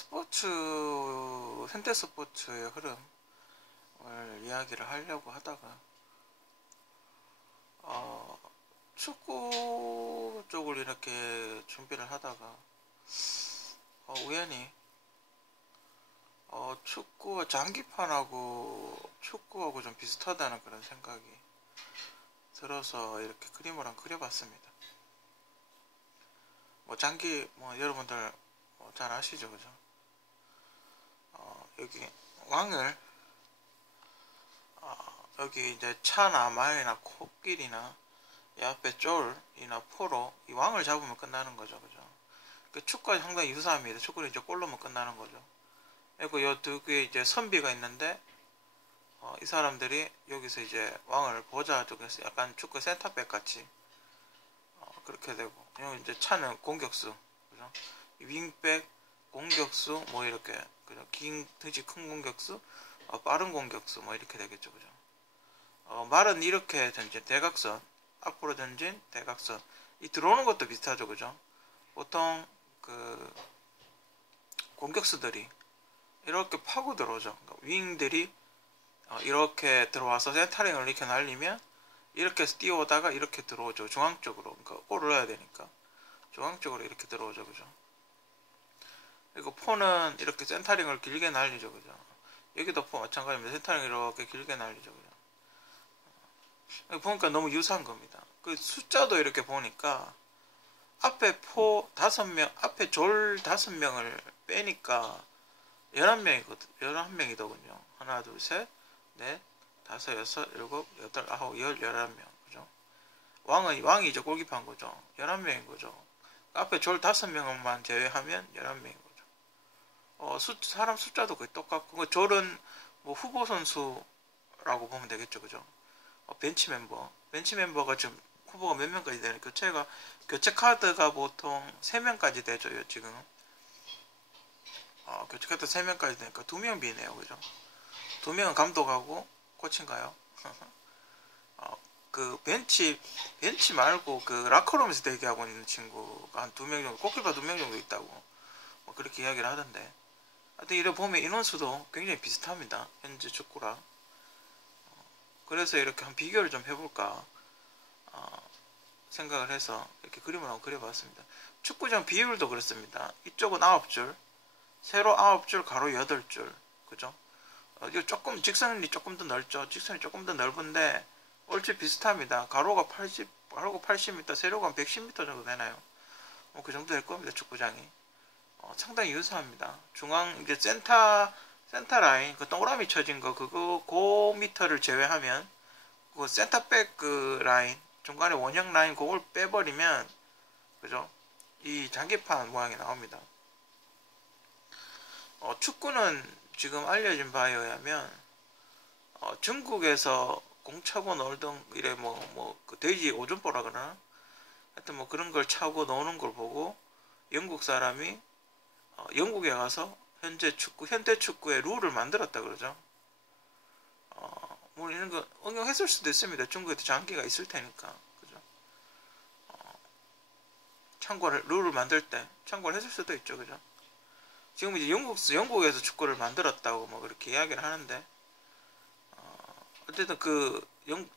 스포츠, 현대 스포츠의 흐름을 이야기를 하려고 하다가, 축구 쪽을 이렇게 준비를 하다가, 우연히, 축구, 장기판하고 축구하고 좀 비슷하다는 그런 생각이 들어서 이렇게 그림을 한번 그려봤습니다. 여러분들 잘 아시죠, 그죠? 여기 왕을, 여기 이제 차나 말이나 코끼리나 이 앞에 쫄이나 포로 이 왕을 잡으면 끝나는 거죠, 그죠? 그 축구와 상당히 유사합니다. 축구는 이제 골 넣으면 끝나는 거죠. 그리고 요 두 개의 이제 선비가 있는데, 이 사람들이 여기서 이제 왕을 보좌 쪽에서 약간 축구 센터백 같이, 그렇게 되고, 여기 이제 차는 공격수, 그죠? 윙백, 공격수, 뭐 이렇게, 그죠? 긴, 덩치 큰 공격수, 빠른 공격수, 뭐 이렇게 되겠죠, 그죠? 말은 이렇게 전진, 대각선, 앞으로 전진, 대각선. 이 들어오는 것도 비슷하죠, 그죠? 보통, 공격수들이 이렇게 파고 들어오죠. 그러니까 윙들이 이렇게 들어와서 센터링을 이렇게 날리면 이렇게 뛰어오다가 이렇게 들어오죠. 중앙 쪽으로. 그러니까 골을 넣어야 되니까 중앙 쪽으로 이렇게 들어오죠, 그죠? 그리고 포는 이렇게 센터링을 길게 날리죠, 그죠? 여기도 포 마찬가지입니다. 센터링 이렇게 길게 날리죠, 그죠? 보니까 너무 유사한 겁니다. 그 숫자도 이렇게 보니까 앞에 포 5명, 앞에 졸 5명을 빼니까 11명이더군요. 하나, 둘, 셋, 넷, 다섯, 여섯, 일곱, 여덟, 아홉, 11명. 그죠? 왕이 이제 골키퍼인 거죠. 11명인 거죠. 앞에 졸 5명만 제외하면 11명인 거죠. 사람 숫자도 거의 똑같고, 그 졸은 뭐 후보 선수라고 보면 되겠죠. 그죠? 벤치 멤버가 지금 후보가 몇 명까지 되는, 교체 카드가 보통 3명까지 되죠, 지금. 교체 카드 3명까지 되니까 2명 비네요, 그죠? 2명은 감독하고 코치인가요? 벤치 말고 라커룸에서 대기하고 있는 친구가 한 2명 정도, 골키퍼 2명 정도 있다고, 뭐 그렇게 이야기를 하던데. 하여튼 이래 보면 인원수도 굉장히 비슷합니다, 현재 축구랑. 그래서 이렇게 한 비교를 좀 해볼까, 생각을 해서 이렇게 그림을 한번 그려봤습니다. 축구장 비율도 그렇습니다. 이쪽은 9줄, 세로 9줄, 가로 8줄, 그죠? 이거 조금, 직선이 조금 더 넓죠? 직선이 조금 더 넓은데, 얼추 비슷합니다. 가로가 80m, 세로가 110m 정도 되나요? 뭐 그 정도 될 겁니다, 축구장이. 상당히 유사합니다. 이제 센터 라인, 그 동그라미 쳐진 거, 그 미터를 제외하면, 그 센터백 라인, 중간에 원형 라인, 그걸 빼버리면, 그죠? 이 장기판 모양이 나옵니다. 축구는 지금 알려진 바에 의하면, 중국에서 공 차고 놀던, 이래 그 돼지 오줌보라 그러나? 하여튼 뭐 그런 걸 차고 노는 걸 보고, 영국 사람이, 영국에 가서 현대 축구의 룰을 만들었다 그러죠. 뭐 이런 거 응용했을 수도 있습니다. 중국에도 장기가 있을 테니까, 그죠? 룰을 만들 때 참고를 했을 수도 있죠, 그죠? 지금 이제 영국에서 축구를 만들었다고 뭐 그렇게 이야기를 하는데, 어쨌든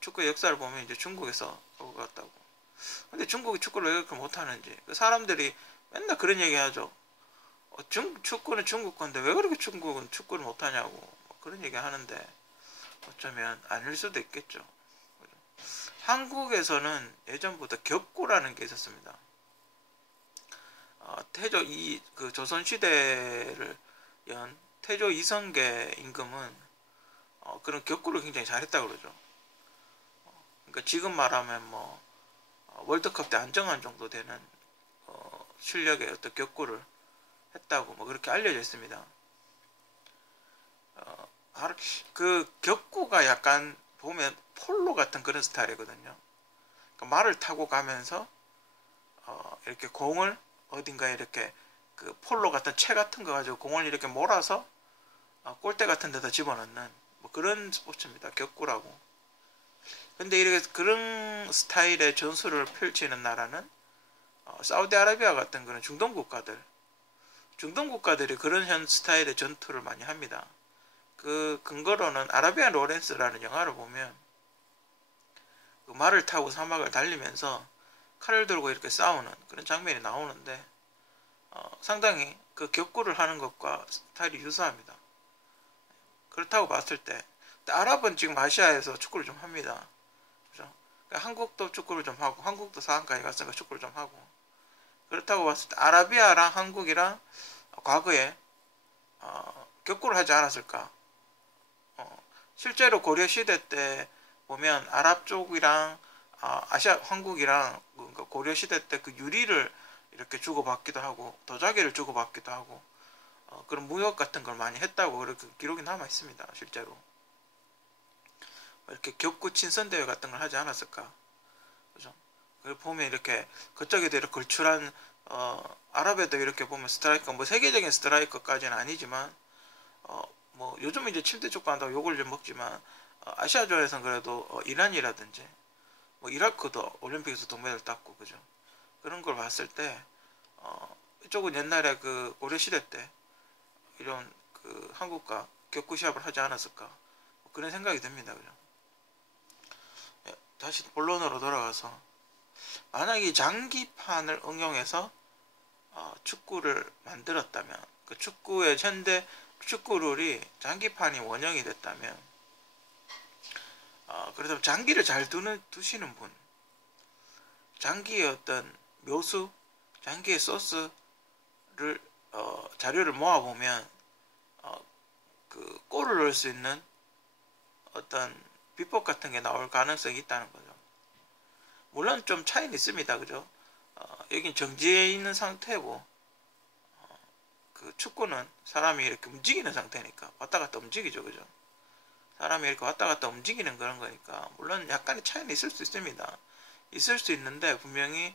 축구의 역사를 보면 이제 중국에서 오고 갔다고. 근데 중국이 축구를 왜 그렇게 못하는지, 사람들이 맨날 그런 얘기 하죠. 축구는 중국 건데 왜 그렇게 중국은 축구를 못하냐고, 뭐 그런 얘기 하는데, 어쩌면 아닐 수도 있겠죠. 한국에서는 예전부터 격구라는 게 있었습니다. 조선시대를 연 태조 이성계 임금은 그런 격구를 굉장히 잘했다 그러죠. 그러니까 지금 말하면 뭐 월드컵 때 안정환 정도 되는 실력의 어떤 격구를 했다고 뭐 그렇게 알려져 있습니다. 그 격구가 약간 보면 폴로 같은 그런 스타일이거든요. 그러니까 말을 타고 가면서 이렇게 공을 어딘가에 이렇게 그 폴로 같은 채 같은 거 가지고 공을 이렇게 몰아서 골대 같은 데다 집어넣는 뭐 그런 스포츠입니다, 격구라고. 근데 이렇게 그런 스타일의 전술을 펼치는 나라는 사우디아라비아 같은 그런 중동 국가들, 중동 국가들이 그런 현 스타일의 전투를 많이 합니다. 그 근거로는 아라비안 로렌스라는 영화를 보면 그 말을 타고 사막을 달리면서 칼을 들고 이렇게 싸우는 그런 장면이 나오는데 상당히 그 격구를 하는 것과 스타일이 유사합니다. 그렇다고 봤을 때 아랍은 지금 아시아에서 축구를 좀 합니다. 그죠? 그러니까 한국도 축구를 좀 하고 한국도 사한까지 갔으니까 축구를 좀 하고 그렇다고 봤을 때 아라비아랑 한국이랑 과거에 격구를 하지 않았을까? 실제로 고려 시대 때 보면 아랍 쪽이랑 아시아 한국이랑 고려 시대 때 그 유리를 이렇게 주고받기도 하고 도자기를 주고받기도 하고 그런 무역 같은 걸 많이 했다고 그렇게 기록이 남아 있습니다. 실제로 이렇게 격구 친선 대회 같은 걸 하지 않았을까? 그죠? 그걸 보면 이렇게 그쪽에도 이렇게 걸출한 아랍에도 이렇게 보면 스트라이커 뭐 세계적인 스트라이커까지는 아니지만 뭐 요즘 이제 침대 쪽도 한다고 욕을 좀 먹지만 아시아권에서는 그래도 이란이라든지 뭐 이라크도 올림픽에서 동메달 땄고 그죠? 그런 걸 봤을 때 이쪽은 옛날에 그 고려 시대 때 이런 그 한국과 격구 시합을 하지 않았을까 뭐 그런 생각이 듭니다. 그죠? 예, 다시 본론으로 돌아가서 만약에 장기판을 응용해서 축구를 만들었다면 그 축구의 현대 축구 룰이 장기판이 원형이 됐다면 그래서 장기를 잘 두시는 분 장기의 어떤 묘수 장기의 소스를 자료를 모아보면 그 골을 넣을 수 있는 어떤 비법 같은 게 나올 가능성이 있다는 거죠. 물론 좀 차이는 있습니다. 그죠? 여긴 정지해 있는 상태고 그 축구는 사람이 이렇게 움직이는 상태니까 왔다 갔다 움직이죠. 그죠? 사람이 이렇게 왔다 갔다 움직이는 그런 거니까 물론 약간의 차이는 있을 수 있습니다. 있을 수 있는데 분명히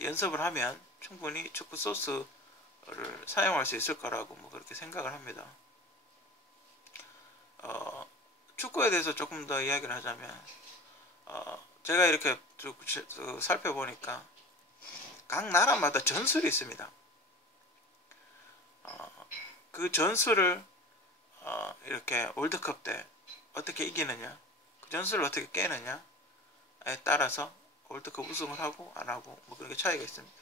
연습을 하면 충분히 축구 소스를 사용할 수 있을 거라고 뭐 그렇게 생각을 합니다. 축구에 대해서 조금 더 이야기를 하자면 제가 이렇게 쭉 살펴보니까 각 나라마다 전술이 있습니다. 그 전술을 이렇게 월드컵 때 어떻게 이기느냐 그 전술을 어떻게 깨느냐에 따라서 월드컵 우승을 하고 안 하고 뭐 그런 게 차이가 있습니다.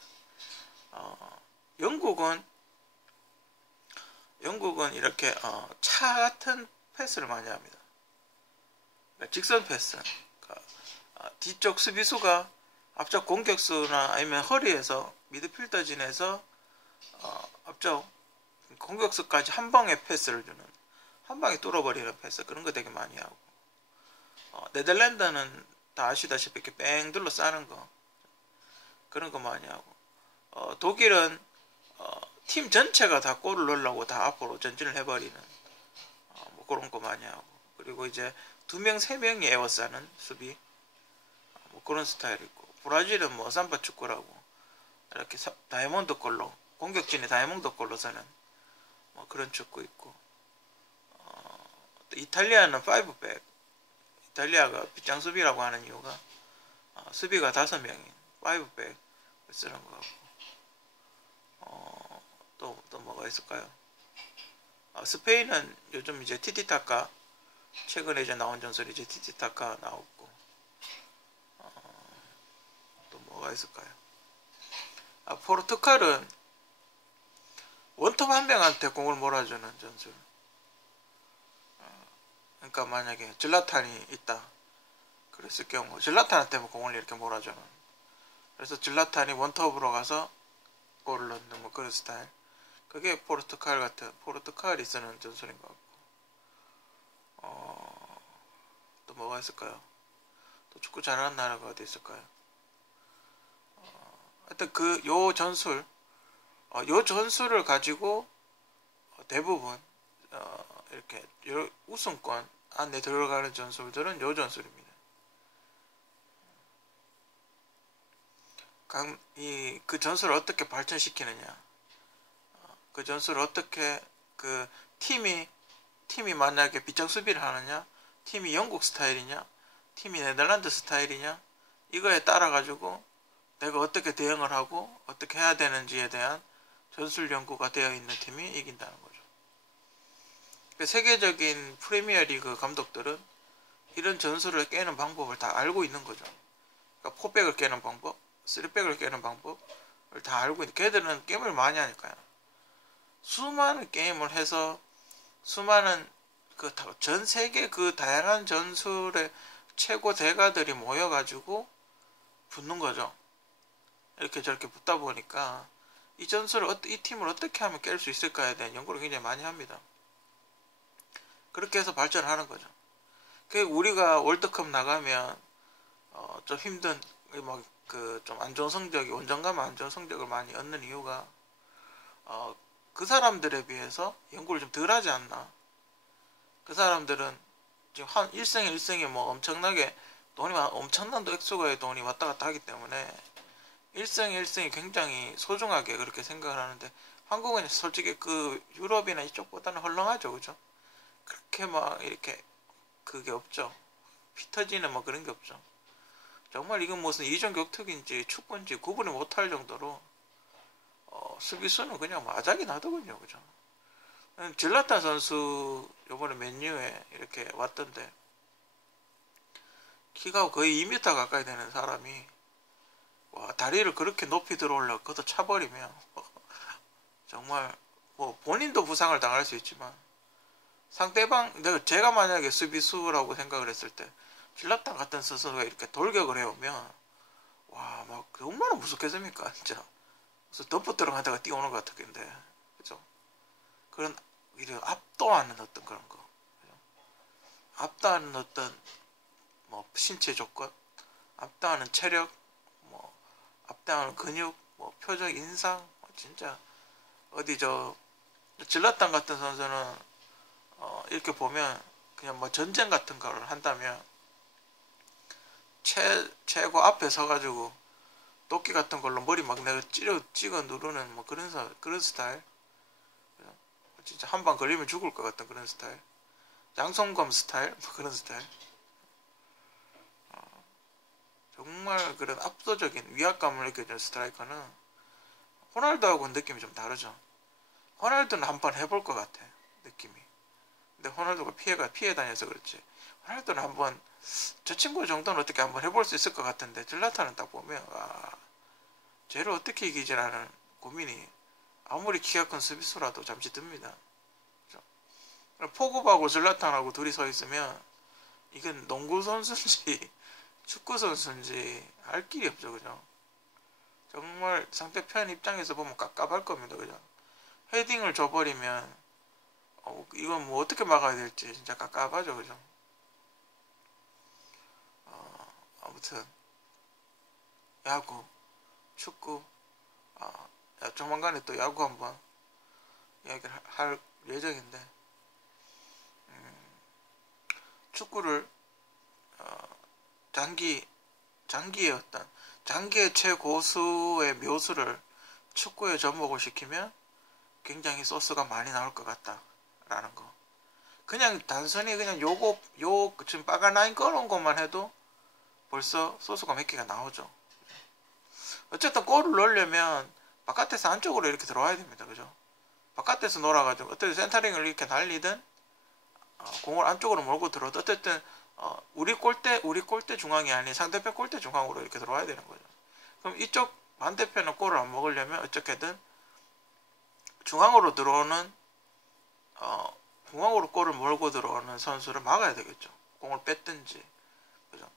영국은 이렇게 차 같은 패스를 많이 합니다. 그러니까 직선 패스 그러니까 뒤쪽 수비수가 앞쪽 공격수나 아니면 허리에서 미드필더진에서 앞쪽 공격수까지 한 방에 패스를 주는 한 방에 뚫어버리는 패스 그런 거 되게 많이 하고 네덜란드는 다 아시다시피 이렇게 뺑 둘러싸는 거 그런 거 많이 하고 독일은 팀 전체가 다 골을 넣으려고 다 앞으로 전진을 해버리는 뭐 그런 거 많이 하고 그리고 이제 2명 3명이 에워싸는 수비 뭐 그런 스타일이 있고 브라질은 뭐 삼바 축구라고 이렇게 다이아몬드 골로 공격진이 다이아몬드 골로 서는 뭐 그런 축구 있고 또 이탈리아는 5백 이탈리아가 빗장 수비라고 하는 이유가 수비가 5명인 5백을 쓰는 거 같고 또 뭐가 있을까요? 스페인은 요즘 이제 티티타카 최근에 이제 나온 전설이 이제 티티타카 나왔고 또 뭐가 있을까요? 포르투갈은 원톱 한 명한테 공을 몰아주는 전술. 그러니까 만약에 질라탄이 있다 그랬을 경우 질라탄한테 공을 이렇게 몰아주는 그래서 질라탄이 원톱으로 가서 골을 넣는 뭐 그런 스타일 그게 포르투갈이 쓰는 전술인 것 같고 또 뭐가 있을까요? 또 축구 잘하는 나라가 어디 있을까요? 하여튼 요 전술을 가지고 대부분 이렇게 우승권 안에 들어가는 전술들은 요 전술입니다. 그 전술을 어떻게 발전시키느냐 그 전술을 어떻게 그 팀이 만약에 빗장 수비를 하느냐 팀이 영국 스타일이냐 팀이 네덜란드 스타일이냐 이거에 따라 가지고 내가 어떻게 대응을 하고 어떻게 해야 되는지에 대한 전술 연구가 되어 있는 팀이 이긴다는 거죠. 세계적인 프리미어리그 감독들은 이런 전술을 깨는 방법을 다 알고 있는 거죠. 그러니까 포백을 깨는 방법, 쓰리백을 깨는 방법을 다 알고 있는. 걔들은 게임을 많이 하니까요. 수많은 게임을 해서 수많은 그 전 세계 그 다양한 전술의 최고 대가들이 모여가지고 붙는 거죠. 이렇게 저렇게 붙다 보니까 이 전술을 이 팀을 어떻게 하면 깰 수 있을까에 대한 연구를 굉장히 많이 합니다. 그렇게 해서 발전을 하는 거죠. 우리가 월드컵 나가면 좀 힘든 좀 안 좋은 성적이 원정가면 안 좋은 성적을 많이 얻는 이유가 그 사람들에 비해서 연구를 좀 덜 하지 않나. 그 사람들은 지금 한 일생에 뭐 엄청나게 엄청난 액수가의 돈이 왔다 갔다 하기 때문에 일생이 굉장히 소중하게 그렇게 생각을 하는데, 한국은 솔직히 그 유럽이나 이쪽보다는 헐렁하죠, 그죠? 그렇게 막 이렇게 그게 없죠. 피 터지는 뭐 그런 게 없죠. 정말 이건 무슨 이종격투기인지 축구인지 구분을 못할 정도로 수비수는 그냥 뭐 아작이 나더군요, 그죠? 질라탄 선수 요번에 맨유에 이렇게 왔던데 키가 거의 2m 가까이 되는 사람이 다리를 그렇게 높이 들어올려 그것도 차버리면 정말 뭐 본인도 부상을 당할 수 있지만 상대방 제가 만약에 수비수라고 생각을 했을 때 질라탄 같은 선수가 이렇게 돌격을 해오면 막 얼마나 무섭겠습니까 진짜. 그래서 덤프 들어가다가 뛰어오는 것 같은데, 그죠? 그런 압도하는 어떤 그런 거, 그죠? 압도하는 어떤 뭐 신체 조건, 압도하는 체력, 뭐 압도하는 근육, 뭐 표정, 인상, 진짜 어디 질라탄 같은 선수는 이렇게 보면 그냥 뭐 전쟁 같은 걸 한다면 최고 앞에 서가지고 도끼 같은 걸로 머리 막 내가 찍어 누르는 뭐 그런 스타일. 진짜 한 방 걸리면 죽을 것 같은 그런 스타일. 장성검 스타일, 뭐 그런 스타일. 정말 그런 압도적인 위압감을 느껴지는 스트라이커는 호날두하고는 느낌이 좀 다르죠. 호날두는 한번 해볼 것 같아, 느낌이. 근데 호날두가 피해 다녀서 그렇지. 호날두는 한번 저 친구 정도는 어떻게 한번 해볼 수 있을 것 같은데, 질라탄은 딱 보면 쟤를 어떻게 이기지라는 고민이 아무리 키가 큰 수비수라도 잠시 듭니다. 포그바하고 질라탄하고 둘이 서 있으면 이건 농구 선수인지 축구 선수인지 알 길이 없죠, 그죠? 정말 상대편 입장에서 보면 깝깝할 겁니다, 그죠? 헤딩을 줘버리면 이건 뭐 어떻게 막아야 될지 진짜 깝깝하죠, 그죠? 아무튼 야구, 축구, 조만간에 또 야구 한번 이야기를 할 예정인데, 축구를 장기의 최고수의 묘수를 축구에 접목을 시키면 굉장히 소스가 많이 나올 것 같다라는 거. 그냥 단순히 그냥 지금 빨간 라인 꺼놓은 것만 해도 벌써 소스가 몇 개가 나오죠. 어쨌든 골을 넣으려면 바깥에서 안쪽으로 이렇게 들어와야 됩니다, 그죠? 바깥에서 놀아가지고 어쨌든 센터링을 이렇게 날리든 공을 안쪽으로 몰고 들어도 어쨌든 우리 골대 중앙이 아닌 상대편 골대 중앙으로 이렇게 들어와야 되는 거죠. 그럼 이쪽 반대편은 골을 안 먹으려면 어떻게든 중앙으로 골을 몰고 들어오는 선수를 막아야 되겠죠. 공을 뺐든지, 그죠?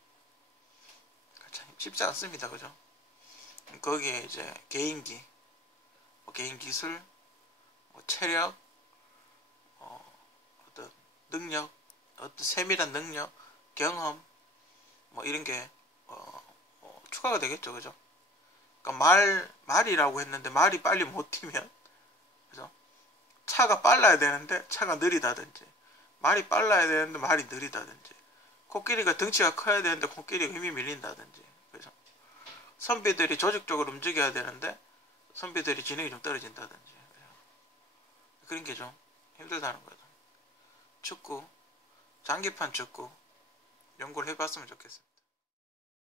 참 쉽지 않습니다, 그죠? 거기에 이제 개인 기술, 체력, 어떤 능력, 어떤 세밀한 능력, 경험, 뭐 이런 게 추가가 되겠죠, 그죠? 그러니까 말이라고 했는데 말이 빨리 못 튀면, 그죠? 차가 빨라야 되는데 차가 느리다든지, 말이 빨라야 되는데 말이 느리다든지, 코끼리가 덩치가 커야 되는데 코끼리가 힘이 밀린다든지, 그죠? 선비들이 조직적으로 움직여야 되는데 선비들이 지능이 좀 떨어진다든지, 그죠? 그런 게 좀 힘들다는 거죠. 축구, 장기판 축구 연구를 해봤으면 좋겠어요.